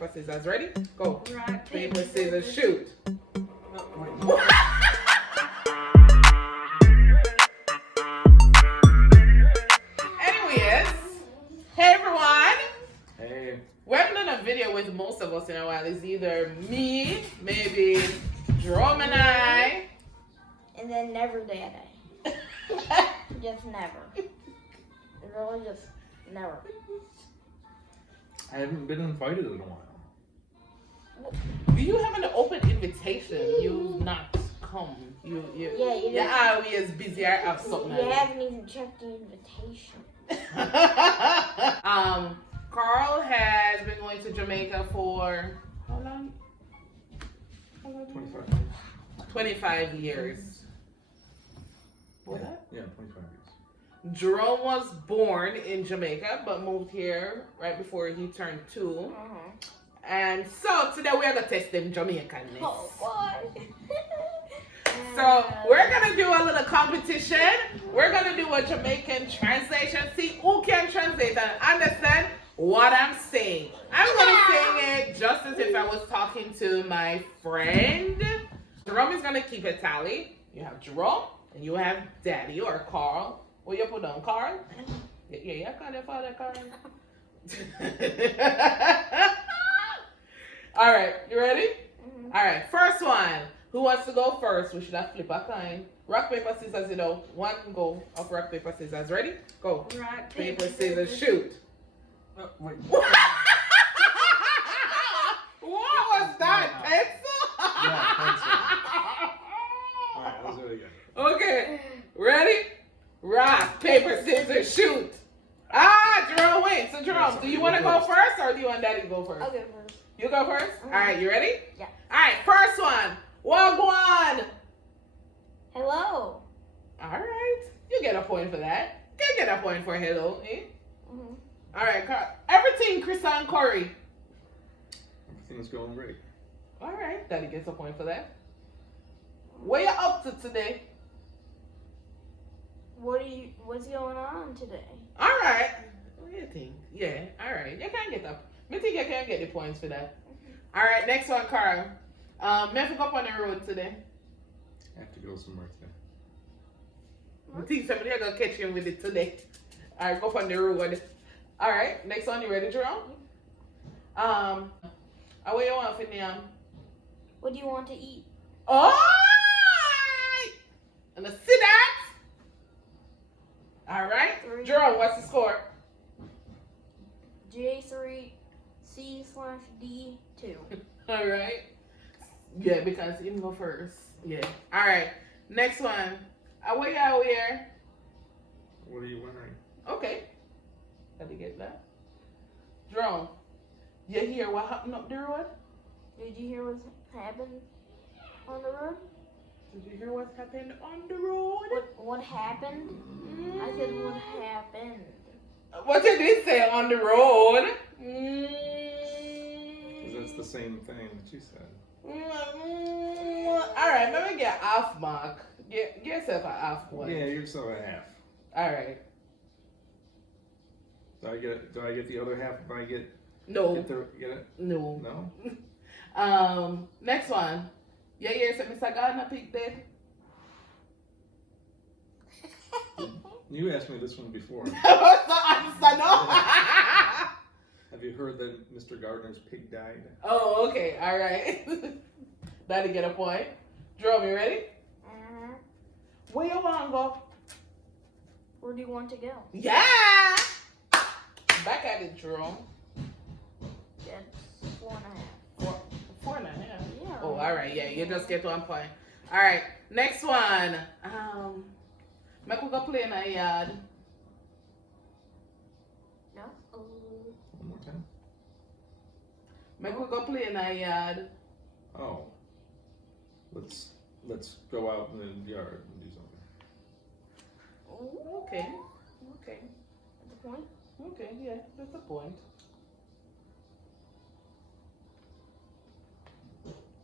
paper, scissors. Ready? Go. Rock, Paper, scissors, shoot. Anyways, hey everyone. Hey. We haven't done a video with most of us in a while. It's either me, maybe Jerome and I. and then never did I. Just never. Really, just never. I haven't been invited in a while. You have an open invitation. You've not come. You Yeah, we as busy. I have something. You haven't even checked the invitation. Carl has been going to Jamaica for how long? 25 years. 25 years. What? Yeah, 25 years. Jerome was born in Jamaica but moved here right before he turned 2. And so today we are going to test them Jamaican-ness. Oh, boy. So we're going to do a little competition. We're going to do a Jamaican translation. See who can translate and understand what I'm saying. I'm going to sing it just as if I was talking to my friend. Jerome is going to keep a tally. You have Jerome and you have Daddy or Carl. What you put on, Carl? Yeah, call your father, Carl. All right, you ready? Mm-hmm. All right, first one. Who wants to go first? We should have flip a coin. Rock, paper, scissors, you know. One go of rock, paper, scissors. Ready? Go. Rock, Paper, scissors, shoot. Wait. What was that? Pencil? Yeah, pencil. Alright, let's do it again. Okay, ready? Rock, paper, scissors, shoot. Jerome wins. So Jerome, do you want to go first or do you want Daddy to go first? I'll go first. You go first? All right, you ready? Yeah. All right, first one. Wagwan. Hello. All right, you get a point for that. You get a point for hello, eh? Mm-hmm. All right, everything Chris and Corey. Everything's going great. All right, Daddy gets a point for that. What you up to today? What's going on today? All right. What do you think? Yeah, all right. You can get up. I think you can get the points for that. All right, next one, Carl. Me have to go up on the road today. I have to go somewhere today. I think somebody are going to catch him with it today. All right, go up on the road. All right, next one. You ready, Jerome? What you want for Niam? What do you want to eat? Oh! And see that? All right. 3. Jerome, what's the score? J3 C/D 2. All right. Yeah, because him go first. Yeah. All right. Next one. What y'all wear? What are you wearing? Okay. Let me get that. Jerome, you hear what happened up the road? Did you hear what's happened on the road? Did you hear what happened on the road? What happened? I said what happened. What did they say on the road? Because that's the same thing that you said. All right, let me get half mark. Get yourself a half one. Yeah, you're so a half. All right. Do I get the other half if I get No. get it? No. No? Next one. Yeah, so Mr. Gardner picked dead. You asked me this one before. What's the answer? No. Have you heard that Mr. Gardner's pig died? Oh, okay. All right. That'll get a point. Jerome, you ready? Uh-huh. Where you want to go? Where do you want to go? Yeah. Back at it, Jerome. That's 4.5. 4.5. Yeah. Oh, all right. Yeah, you just get 1 point. All right. Next one. Make we go play in a yard. No. One more time. Make we go play in a yard. Oh. Let's go out in the yard and do something. Okay. Okay. That's a point. Okay. Yeah, that's a point.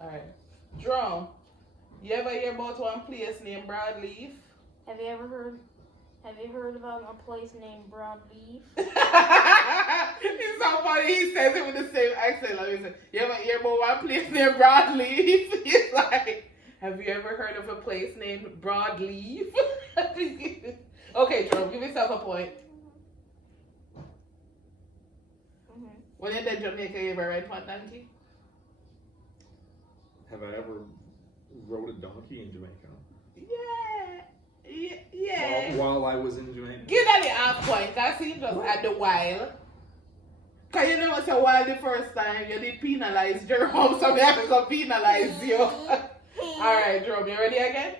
All right. Jerome, you ever hear about one place named Broadleaf? Have you heard about a place named Broadleaf? It's so funny. He says it with the same accent. Like he said, "You ever hear about one place named Broadleaf?" He's like, "Have you ever heard of a place named Broadleaf?" Okay, Jerome, give yourself a point. When you're in Jamaica, you ever ride one donkey? Have I ever rode a donkey in Jamaica? Yeah. While I was in Jamaica. Give that the half point. I see you just at the while. Because you know it's a while the first time you did penalize Jerome, so we have to go penalize you. Alright, Jerome, you ready again?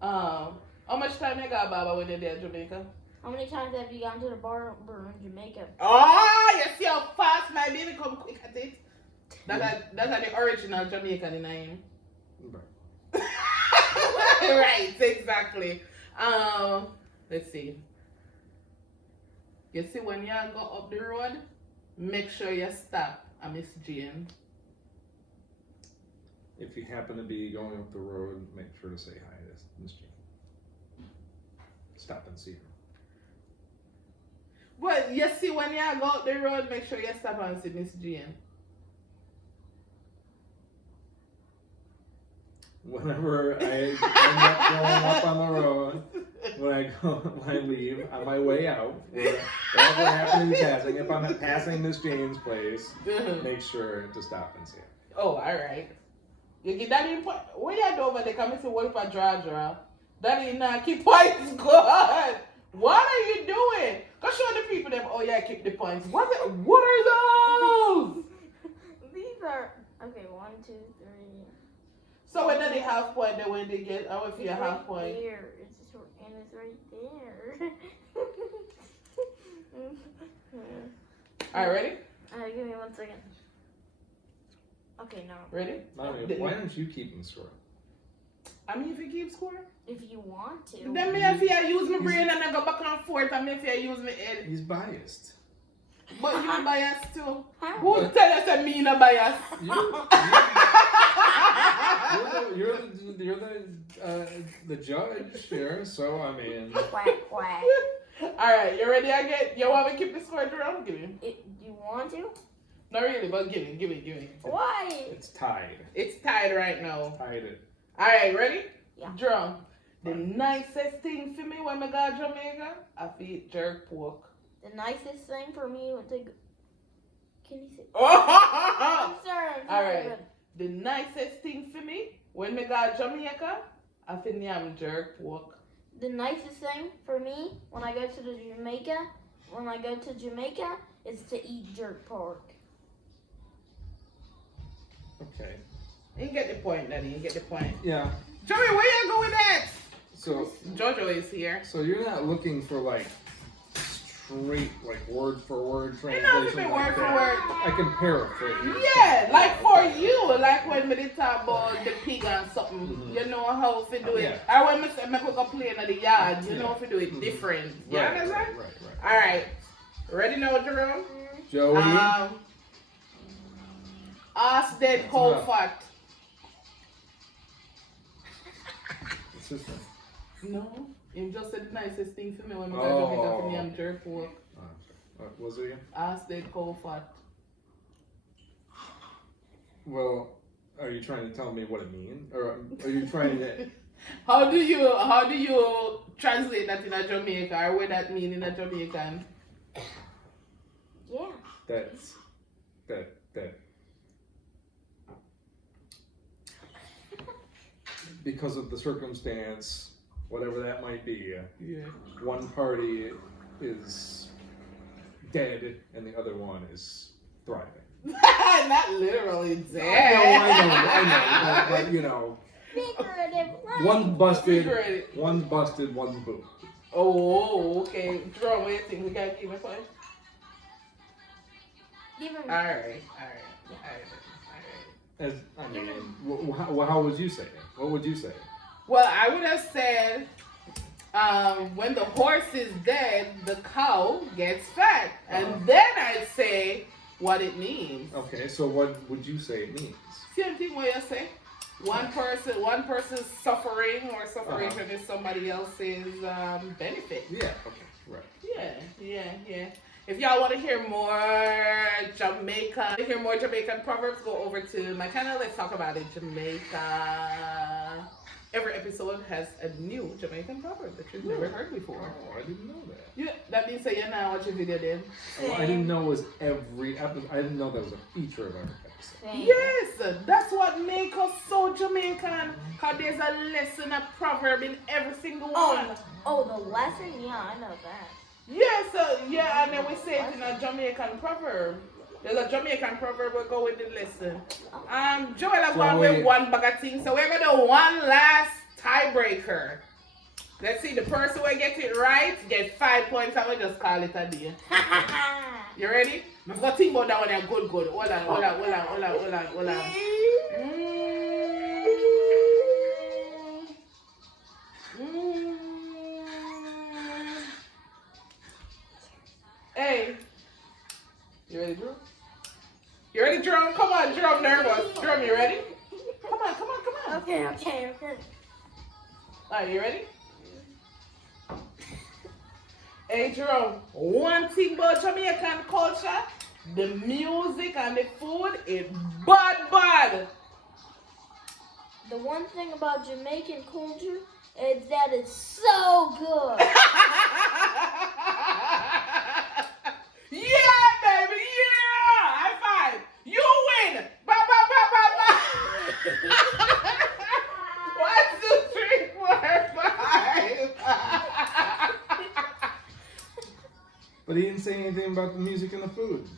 How much time you got, Baba, when you're there in Jamaica? How many times have you gone to the bar in Jamaica? Oh, you see how fast my baby come quick at it? That's the original Jamaican name. Right, exactly. Let's see. You see when you go up the road, make sure you stop at Miss Jane. If you happen to be going up the road, make sure to say hi to Miss Jane. Stop and see her. But you see when you go up the road, make sure you stop and see Miss Jane. Whenever I end up going up on the road, when I leave on my way out, wherever I happen to be passing, if I'm passing Miss Jane's place, make sure to stop and see her. Oh, alright. You get that in point. When you do over there, come and say, what if I draw? That ain't not keep points good. What are you doing? Go show the people them, oh yeah, keep the points. What are those? These are, okay, 1, 2, 3. So when they half point, then when they get, oh, if you're half point. There. It's right there. Alright, ready? Give me 1 second. Okay, now. Ready? Why don't you keep them score? I mean, if you keep score. If you want to. Then me if I use my brain and I go back and forth, and me if I use my head. He's biased. But you're biased too. Who tell us I'm not biased? You're the judge here, so I mean. Quack, quack. Alright, you ready again? You want me to keep the score, Jerome? Give me. You want to? Not really, but give me. Why? It's tied. It's tied right now. Tied it. Alright, ready? Yeah. Jerome, the nicest thing for me when I go to Jamaica, I eat jerk pork. The nicest thing for me would take. Can you say? Oh! I'm sorry. Alright. The nicest thing for me when I go to Jamaica, I am jerk pork. The nicest thing for me when I go to Jamaica, is to eat jerk pork. Okay. You get the point, Daddy. You get the point. Yeah. Joey, where you go with that? So Jojo is here. So you're not looking for like straight like word for word It translation. doesn't be word for word. I can paraphrase. Yeah, like for you, like when we talk about the pig and something, you know how to do it. Yeah. Or when we say make we go play in the yard, you know how to do it different. You understand? Right. All right. Ready now, Jerome? Joey. Ass dead cold fat. What's this one? No, him just said the nicest thing for me when we got Jamaica for me and jerk pork. What was it again? Ass dead cold fat. Well, are you trying to tell me what it means, or are you trying to? How do you translate that in a Jamaica, or what that mean in a Jamaican? Yeah. That. Because of the circumstance, whatever that might be, one party is dead and the other one is thriving. Not literally dead. I know, but you know, one's busted, one's boo. Oh, okay. Jerome, what do you think? We gotta keep it fun? Alright. As I mean, how would you say it? What would you say? Well, I would have said, when the horse is dead, the cow gets fat. And then I'd say what it means. Okay, so what would you say it means? Same thing what you say. One person's suffering or sufferation is somebody else's benefit. Yeah, okay, right. Yeah. If y'all want to hear more Jamaican proverbs, go over to my channel. Let's talk about it, Jamaica. Every episode has a new Jamaican proverb that you've never heard before. Oh, I didn't know that. Yeah, that means that you're now watching video then. Oh, I didn't know it was every episode. I didn't know that was a feature of every episode. Same. Yes, that's what makes us so Jamaican. Cause there's a lesson, a proverb in every single one. Oh, the lesson? Yeah, I know that. Yeah, so yeah, and then we say it in a Jamaican proverb. There's a Jamaican proverb will go with the lesson. Joel has gone with one bag of things, so we're gonna do one last tiebreaker. Let's see, the person who get it right get 5 points, and we just call it a day. You ready? I've got to think about that one. Good. Hold on. Hey. You ready, Jerome? You ready, Jerome? Come on, Jerome, nervous. Jerome, you ready? Come on. Okay. Alright, you ready? Hey, Jerome, one thing about Jamaican culture, the music and the food is bad. The one thing about Jamaican culture is that it's so good. Yeah, baby, yeah! High five! You win! Ba. 1, 2, 3, 4, 5. But he didn't say anything about the music and the food.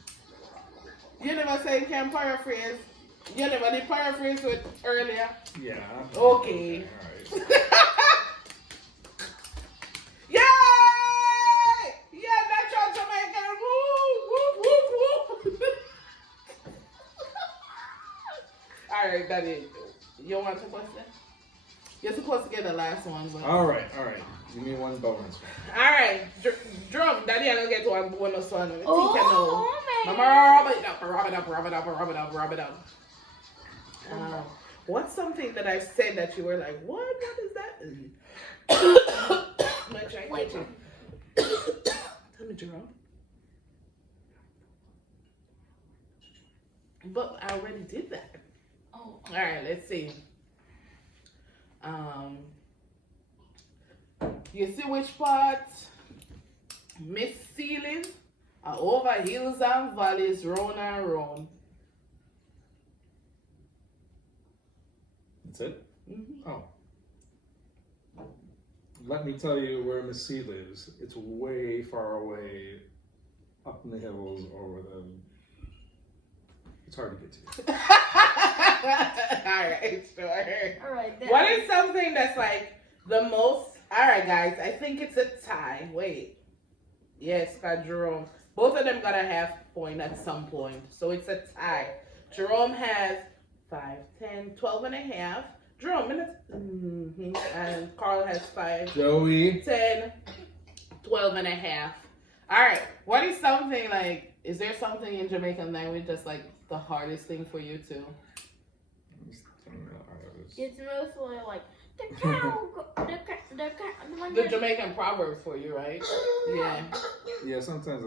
You never say you can paraphrase. You never did paraphrase it earlier. Yeah. Okay. All right. Yay! Yeah, that's your Jamaican. Woo! All right, that is. You want to question? You're supposed to get the last one. But... All right. Give me one bonus. All right, Drum. Daddy, I'm gonna get to one bonus one. Oh, Mama, rub it up. What's something that I said that you were like, what? What is that? Wait. Tell me, Jerome. But I already did that. Oh. All right, let's see. You see which part? Miss Ceiling, over hills and valleys, round and round. That's it? Mm-hmm. Oh. Let me tell you where Miss C lives. It's way far away, up in the hills, over the... It's hard to get to. Alright, sure. Alright, what is something that's like the most... Alright, guys, I think it's a tie. Wait. Yes, got Jerome. Both of them got a half point at some point. So it's a tie. Jerome has 5, 10, 12 and a half. Jerome, minutes. Mm-hmm. And Carl has 5, Joey. 10, 12 and a half. Alright, what is something like... Is there something in Jamaican language that's like the hardest thing for you to... It's mostly like the cow, The Jamaican proverbs for you, right? Yeah. Yeah, sometimes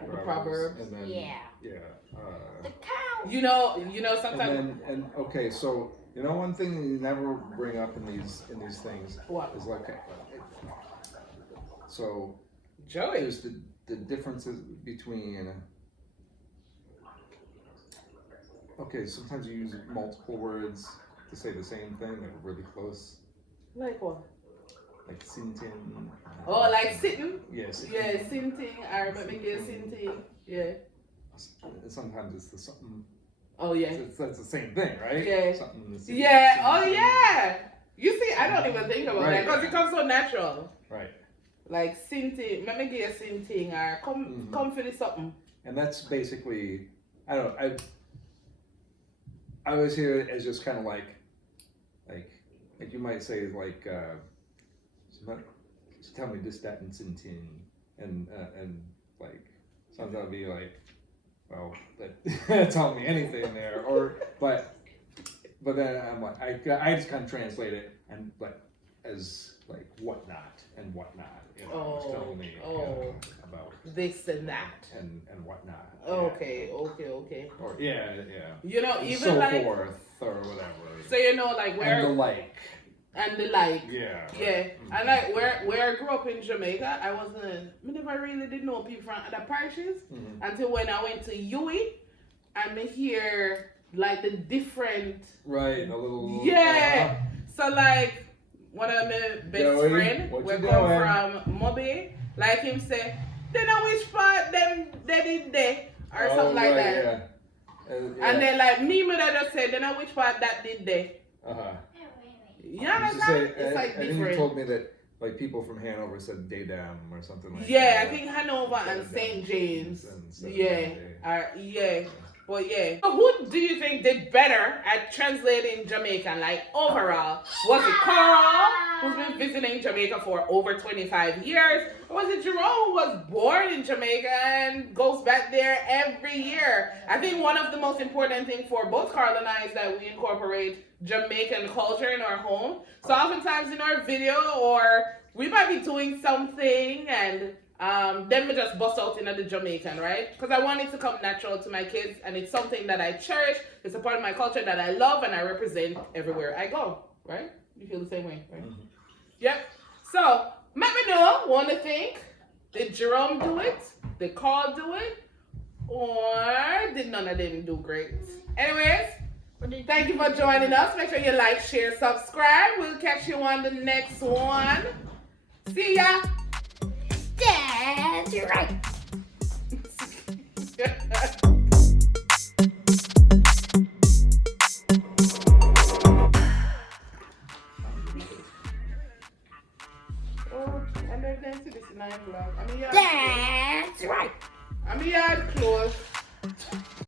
The proverbs. And then, Yeah. the cow. You know, sometimes. And okay, so you know one thing you never bring up in these things What? is like, so Joey. there's the differences between. Okay, sometimes you use multiple words to say the same thing that are really close. Like what? Like sintin. Oh, like sitting? Yes. Yeah, sinting. I remember getting sinting. Yeah. Sometimes it's the something. Oh, yeah. It's the same thing, right? Yeah. Something. Yeah. Oh, yeah. You see, I don't even think about that Right. because it comes so natural. Right. Like sinting. Let me get a sinting or come for the something. And that's basically, I don't know, I always hear it as just kind of like you might say like, just tell me this, that, and sintin, and like sometimes I'll be like, well, that tell me anything there, but then I'm like, I just kind of translate it and like, as like whatnot and whatnot. You know, Oh, was telling me about this and that. and whatnot. Okay. Or yeah. You know, And even so like forth or whatever. so you know like and the where like. and the like. Yeah. Yeah, Mhm. and like where I grew up in Jamaica, I never really did know people from other parishes Mhm. until when I went to UWI and I hear like the different. Right. A little. Yeah. So like one of my best Joey, friend, what we you come doing? from Mobe, like him say, they know which part them they did there or something like that. Yeah. And then like me, mother just said, they know which part that did there. Uh-huh. You I used to understand? say, It's like I think you different. told me that like people from Hanover said Daydam or something like Yeah, that. I think Hanover and St. James. And Yeah, yeah. But yeah. So who do you think did better at translating Jamaican, like overall? Was it Carl, who's been visiting Jamaica for over 25 years? Or was it Jerome, who was born in Jamaica and goes back there every year? I think one of the most important things for both Carl and I is that we incorporate Jamaican culture in our home. So oftentimes in our video, or we might be doing something and then we just bust out into the Jamaican, right? Because I want it to come natural to my kids, and it's something that I cherish. It's a part of my culture that I love and I represent everywhere I go, right? You feel the same way, right? Mhm. Yep. So let me know, want to think, did Jerome do it? Did Carl do it? Or did none of them do great? Anyways, thank you for joining us. Make sure you like, share, subscribe. We'll catch you on the next one. See ya. That's right.